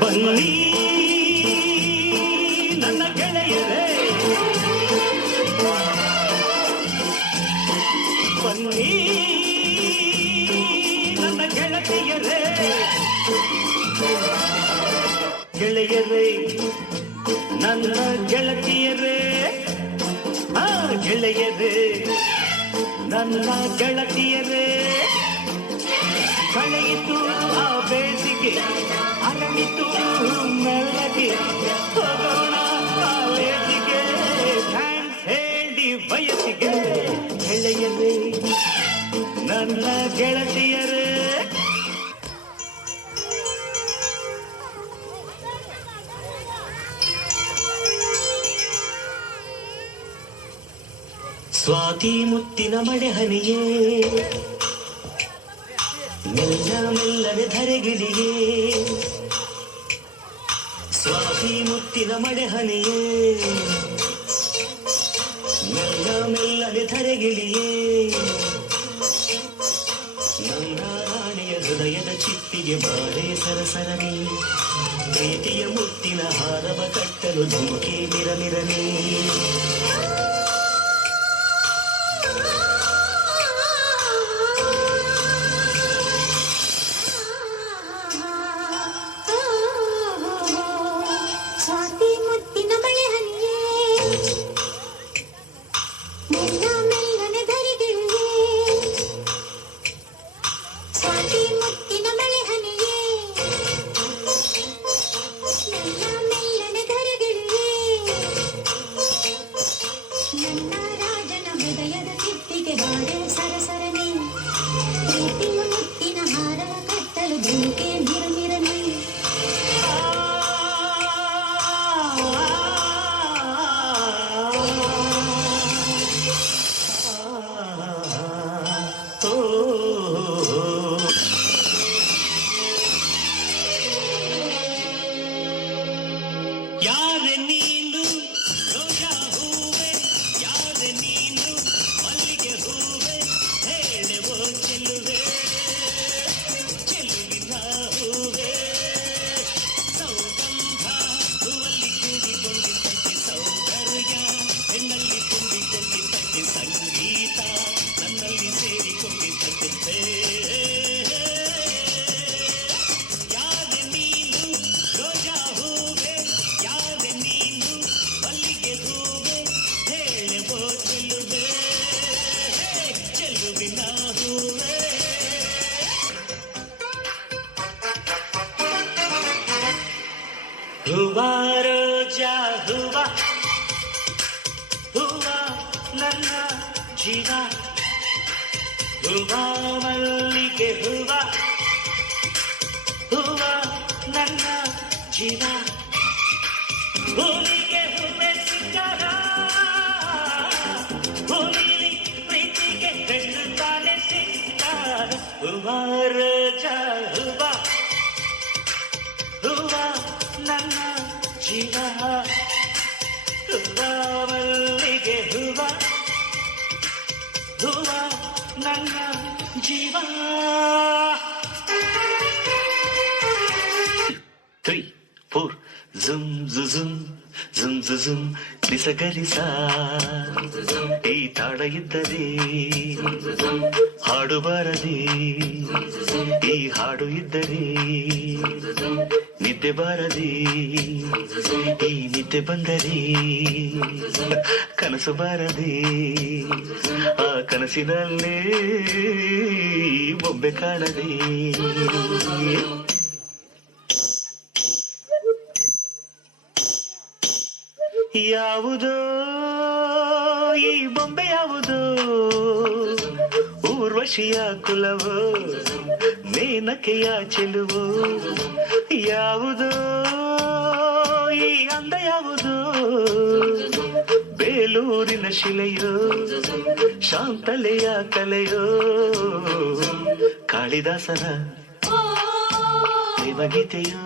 ಬನ್ನಿ ನನ್ನ ಗೆಳೆಯರೇ, ಬನ್ನಿ ನನ್ನ ಗೆಳತಿಯರೇ, ಗೆಳೆಯರೇ ನನ್ನ ಗೆಳತಿಯರೇ, ಗೆಳೆಯರೇ ನನ್ನ ಗೆಳತಿಯರೇ. ಕಳೆಯಿತು ಆ ಬೇಸಿಗೆ, ಅರಳಿತು ಮೆಲ್ಲಗೆ, ಹೋಗೋಣ ಕಾಲೇಜಿಗೆ, ಥ್ಯಾಂಕ್ಸ್ ಹೇಳಿ ವಯಸ್ಸಿಗೆ. ಗೆಳೆಯರೇ ನನ್ನ ಗೆಳತಿಯರೇ. ಸ್ವಾತಿ ಮುತ್ತಿನ ಮಳೆ ಹನಿಯೇ, ಮೆಲ್ಲ ಮೆಲ್ಲನೆ ಧರೆಗಿಳಿಯೇ. ಸ್ವಾತಿ ಮುತ್ತಿನ ಮಳೆ ಹನಿಯೇ, ಮೆಲ್ಲ ಮೆಲ್ಲನೆ ಧರೆಗಿಳಿಯೇ. ನನ್ನ ರಾಣಿಯ ಹೃದಯದ ಚಿಪ್ಪಿಗೆ ಬಾಳೆ ಸರಸರನೆ, ಪ್ರೀತಿಯ ಮುತ್ತಿನ ಹಾರವ ಕಟ್ಟಲು ಧುಮುಕಿ ಮಿರಮಿರನೆ. ಯಾರೆ ನೀನು ರೋಜಾ ಹೂವೆ, ಯಾರೆ ನೀನು ಮಲ್ಲಿಗೆ ಹೂವೆ, ಹೇಳೆವೋ ಚೆಲುವೆ, ಚೆಲುವಿನ ಹೂವೆ. ಸೌಗಂಧ ಹೂವಲ್ಲಿ ಕೂಡಿಕೊಂಡಿದ್ದಂತೆ ಸೌಂದರ್ಯ, ಹೆಣ್ಣಲ್ಲಿ ತುಂಬಿಕೊಂಡಿದ್ದಂತೆ ಸಂಗೀತ, ನನ್ನಲ್ಲಿ ಸೇರಿಕೊಂಡಿದ್ದಂತೆ. ಯಾರೆ ನೀನು ರೋಜಾ ಹೂವೆ, ಯಾರೆ ನೀನು ಮಲ್ಲಿಗೆ ಹೂವೆ, ಹೇಳೆವೋ ಚೆಲುವೆ, ಚೆಲುವಿನ ಹೂವೆ. ಹೂವ ರೋಜಾ ಹೂವ, ಹೂವ ನನ್ನ ಜೀವ, ಹೂವ ಮಲ್ಲಿಗೆ ಹೂವ, ಹೂವ ನನ್ನ ಜೀವ. ಹೂವಿಗೆ ಹೂವೆ ಸಿಂಗಾರ, ಹೂವಿಲಿ ಪ್ರೀತಿಗೆ ಹೆಣ್ಣು ತಾನೆ ಸಿಂಗಾರ. ಹೂವ ರೋಜಾ ಹೂವ, ಹೂವ ನನ್ನ ಜೀವ, ಹೂವ ಮಲ್ಲಿಗೆ ಹೂವ, ಹೂವ ನನ್ನ ಜೀವ. 3, 4 zum zum zum zum zum ನಿಸಗರಿಸ. ಈ ತಾಳ ಇದ್ದರೆ ಹಾಡು ಬಾರದೆ, ಈ ಹಾಡು ಇದ್ದರೆ ನಿದ್ದೆ ಬಾರದೆ, ಈ ನಿದ್ದೆ ಬಂದರೆ ಕನಸು ಬಾರದೆ. ಆ ಕನಸಿನಲ್ಲೇ ಬೊಂಬೆ ಕಾಣದೆ. ಯಾವುದೋ ಈ ಬೊಂಬೆ ಯಾವುದೋ, ಊರ್ವಶಿಯ ಕುಲವೋ, ಮೇನಕೆಯ ಚೆಲುವೋ. ಯಾವುದೋ ಈ ಅಂದ ಯಾವುದೋ, ಬೇಲೂರಿನ ಶಿಲೆಯೋ, ಶಾಂತಲೆಯ ಕಲೆಯೋ. ಕಾಳಿದಾಸನ ಪ್ರೇಮಗೀತೆಯೋ,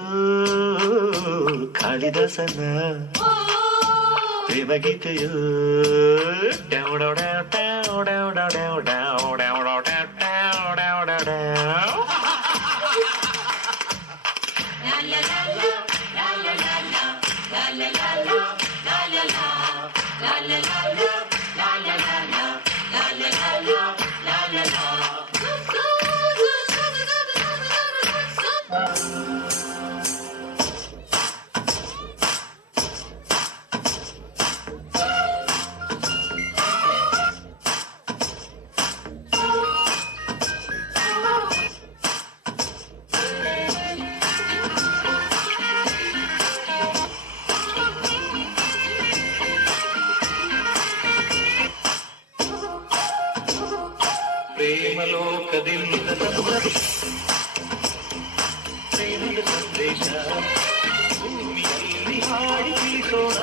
ಕಾಳಿದಾಸನ ಪ್ರೇಮಗೀತೆಯೋ. ಪ್ರೇಮಲೋಕದಿಂದ ತಂದ ಪ್ರೇಮದ ಸಂದೇಶ ಭೂಮಿಯಲ್ಲಿ ಹಾಡಿ ತಿಳಿಸೋಣ.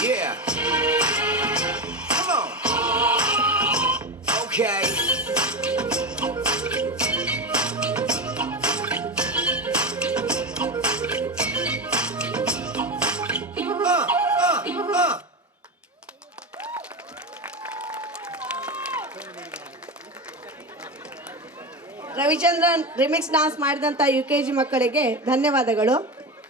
Yeah. Come on. Okay. Ravichandran remix dance ಮಾಡಿದಂಥ UKG ಮಕ್ಕಳಿಗೆ ಧನ್ಯವಾದಗಳು.